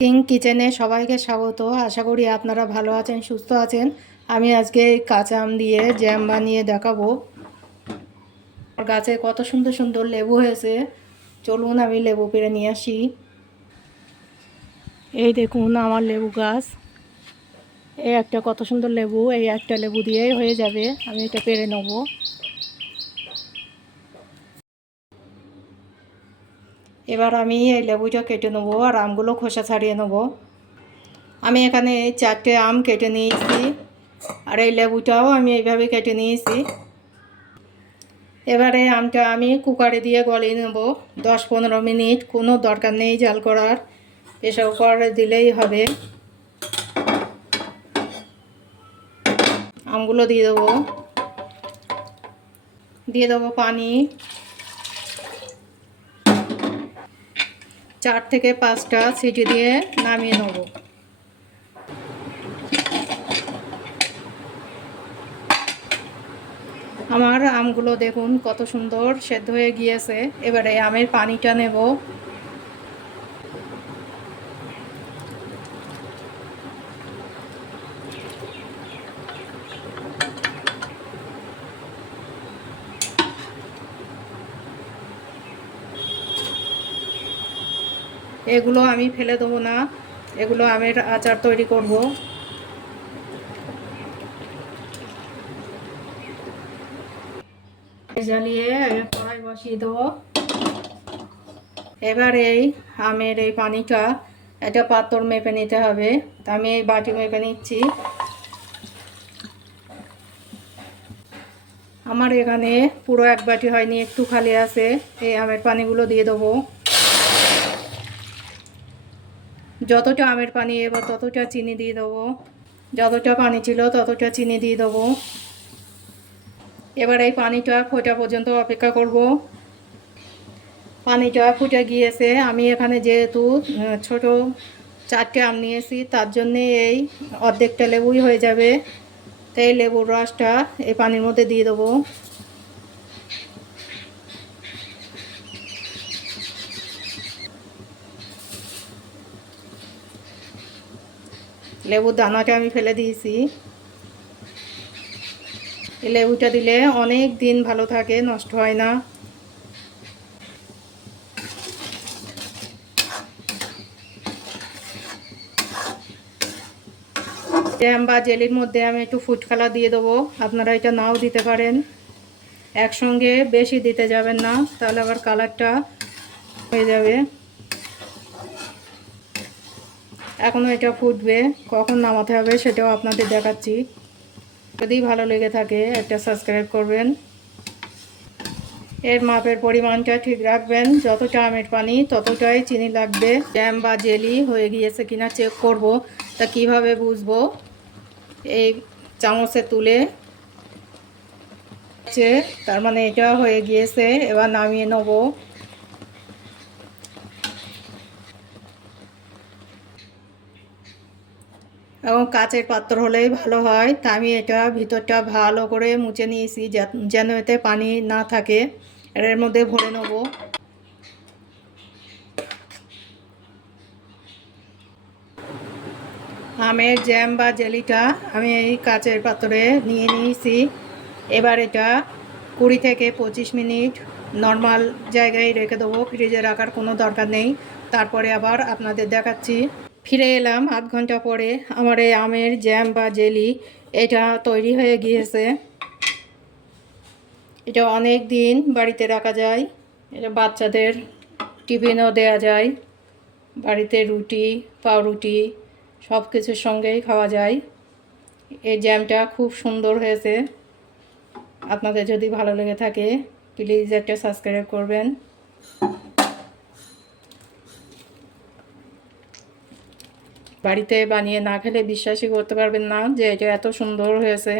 King কিচেনে সবাইকে স্বাগত। আশা করি আপনারা ভালো আছেন, সুস্থ আছেন। আমি আজকে কাঁচা আম দিয়ে জ্যাম বানিয়ে দেখাবো। গাছে কত সুন্দর সুন্দর লেবু হয়েছে, চলুন আমি লেবু পেড়ে নিয়ে আসি। এই দেখুন আমার লেবু গাছ। এই একটা কত সুন্দর লেবু, এই একটা লেবু দিয়েই হয়ে যাবে। আমি এটা পেড়ে নেব। এবার আমি এই লেবুটা কেটে নেবো আর আমগুলো খোসা ছাড়িয়ে নেব। আমি এখানে 4টে আম কেটে নিয়েছি আর এই লেবুটাও আমি এইভাবে কেটে নিয়েছি। এবারে আমটা আমি কুকারে দিয়ে গলিয়ে নেব 10-15 মিনিট। কোনো দরকার নেই জাল করার, প্রেসার কুকারে দিলেই হবে। আমগুলো দিয়ে দেবো পানি। 4 থেকে 5টা সিটি দিয়ে নামিয়ে নেব। আমার আমগুলো দেখুন কত সুন্দর সেদ্ধ হয়ে গিয়েছে। এবারে আমের পানিটা নেব। এগুলো আমি ফেলে দেবো না, এগুলো আমের আচার তৈরি করব। জ্বালিয়ে কড়াই বসিয়ে দেবো। এবার এই আমের এই পানিটা একটা পাত্র মেপে নিতে হবে। তা আমি এই বাটি মেপে নিচ্ছি। আমার এখানে পুরো 1 বাটি হয়নি, একটু খালি আছে। এই আমের পানিগুলো দিয়ে দেবো। যতটা আমের পানি এবার ততটা চিনি দিয়ে দেবো। যতটা পানি ছিল ততটা চিনি দিয়ে দেবো। এবার এই পানিটা ফোটা পর্যন্ত অপেক্ষা করব। পানিটা ফুটে গিয়েছে। আমি এখানে যেহেতু ছোট 4টে আম নিয়েছি, তার জন্যে এই অর্ধেকটা লেবুই হয়ে যাবে। তাই লেবুর রসটা এই পানির মধ্যে দিয়ে দেবো। লেবুর দানাটা আমি ফেলে দিয়েছি। এই লেবুটা দিলে অনেক দিন ভালো থাকে, নষ্ট হয় না। জ্যাম বা জেলির মধ্যে আমি একটু ফুড কালার দিয়ে দেবো। আপনারা এটা নাও দিতে পারেন। একসঙ্গে বেশি দিতে যাবেন না, তাহলে আবার কালারটা হয়ে যাবে। এখনও এটা ফুটবে, কখন নামাতে হবে সেটাও আপনাদের দেখাচ্ছি। যদি ভালো লেগে থাকে একটা সাবস্ক্রাইব করবেন। এর মাপের পরিমাণটা ঠিক রাখবেন। যতটা আমের পানি ততটাই চিনি লাগবে। জ্যাম বা জেলি হয়ে গিয়েছে কিনা চেক করব। তা কিভাবে বুঝবো? এই চামচে তুলে, তার মানে এটা হয়ে গিয়েছে। এবার নামিয়ে নেব। এবং কাচের পাত্র হলেই ভালো হয়। তা আমি এটা ভিতরটা ভালো করে মুছে নিয়েছি যেন এতে পানি না থাকে। এর মধ্যে ভরে নেব। আমের জ্যাম বা জেলিটা আমি এই কাচের পাত্রে নিয়ে নিয়েছি। এবার এটা 20 থেকে 25 মিনিট নর্মাল জায়গায় রেখে দেবো। ফ্রিজে রাখার কোনো দরকার নেই। তারপরে আবার আপনাদের দেখাচ্ছি। ফিরে এলাম আধ ঘন্টা পরে। আমার এই আমের জ্যাম বা জেলি এটা তৈরি হয়ে গিয়েছে। এটা অনেক দিন বাড়িতে রাখা যায়। এটা বাচ্চাদের টিফিনও দেওয়া যায়। বাড়িতে রুটি, পাউরুটি সব কিছুর সঙ্গেই খাওয়া যায়। এই জ্যামটা খুব সুন্দর হয়েছে। আপনাদের যদি ভালো লেগে থাকে প্লিজ একটা সাবস্ক্রাইব করবেন। বাড়িতে বানিয়ে না খেলে বিশ্বাসই করতে পারবেন না যে এটা এত সুন্দর হয়েছে।